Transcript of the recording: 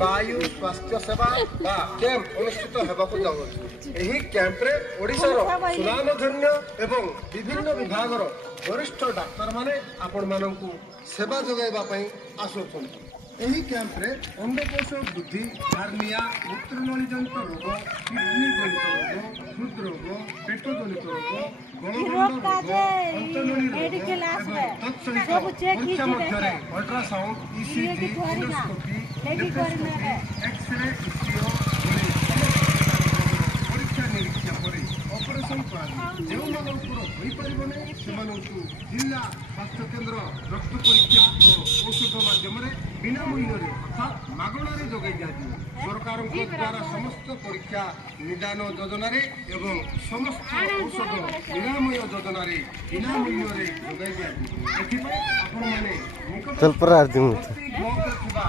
ବାୟୁ ସ୍ୱାସ୍ଥ୍ୟ ସେବା ବା କ୍ୟାମ୍ପ ଅନୁଷ୍ଠିତ ହେବାକୁ ଯାଉଅଛି। ଏହି କ୍ୟାମ୍ପରେ ଓଡ଼ିଶାର ସୁନାମଧନ୍ୟ ଏବଂ ବିଭିନ୍ନ ବିଭାଗର ବରିଷ୍ଠ ଡାକ୍ତରମାନେ ଆପଣମାନଙ୍କୁ ସେବା ଯୋଗାଇବା ପାଇଁ ଆସୁଅଛନ୍ତି। ଏହି କ୍ୟାମ୍ପରେ ଅଣ୍ଡକୋଷ ବୃଦ୍ଧି, ହାର୍ନିଆ, ମୂତ୍ରନଳୀ ଜନିତ ରୋଗ, କିଡନୀ ଜନିତ ରୋଗ, ହୃଦରୋଗ, ପେଟ ଜନିତ ରୋଗ, ଗଳଗଣ୍ଡ ରୋଗ, ଅନ୍ତନଳୀ ରୋଗ ଏବଂ ତତ୍ସହିତ ପରୀକ୍ଷା ମଧ୍ୟରେ ultrasound, ECG, endoscopy, laparoscopy, X-ray, ଇସିଓ ଭଳି ପରୀକ୍ଷା ନିରୀକ୍ଷା ପରେ ଅପରେସନ କରାଯିବ। ଯେଉଁମାନଙ୍କର ହୋଇପାରିବ ନାହିଁ ସେମାନଙ୍କୁ ଜିଲ୍ଲା ସ୍ୱାସ୍ଥ୍ୟ କେନ୍ଦ୍ର ରକ୍ତ ପରୀକ୍ଷା ଓ ଔଷଧ ମାଧ୍ୟମରେ ବିନା ମୂଲ୍ୟରେ ଅର୍ଥାତ୍ ମାଗଣାରେ ଯୋଗାଇ ଦିଆଯିବ। ସରକାରଙ୍କ ଦ୍ୱାରା ସମସ୍ତ ପରୀକ୍ଷା ନିଦାନ ଯୋଜନାରେ ଏବଂ ସମସ୍ତ ଔଷଧ ନିରାମୟ ଯୋଜନାରେ ବିନା ମୂଲ୍ୟରେ ଯୋଗାଇ ଦିଆଯିବ। ଏଥିପାଇଁ ଆପଣମାନେ ନିକଟସ୍ଥ ପ୍ରତି ବ୍ଲକରେ ଥିବା